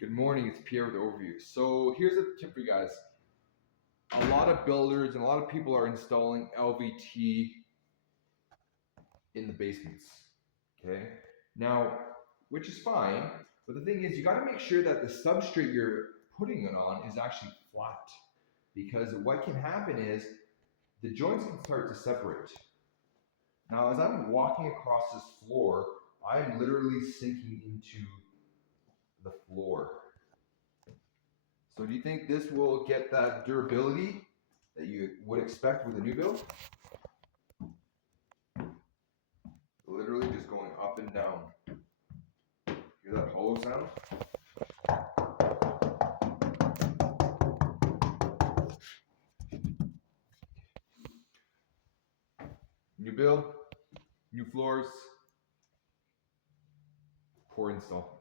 Good morning, it's Pierre with the overview. So here's a tip for you guys. A lot of builders and a lot of people are installing LVT in the basements, okay? Now, which is fine, but the thing is you gotta make sure that the substrate you're putting it on is actually flat, because what can happen is the joints can start to separate. Now, as I'm walking across this floor, I'm literally sinking into the floor. So do you think this will get that durability that you would expect with a new build? Literally just going up and down. Hear that hollow sound? New build, new floors, poor install.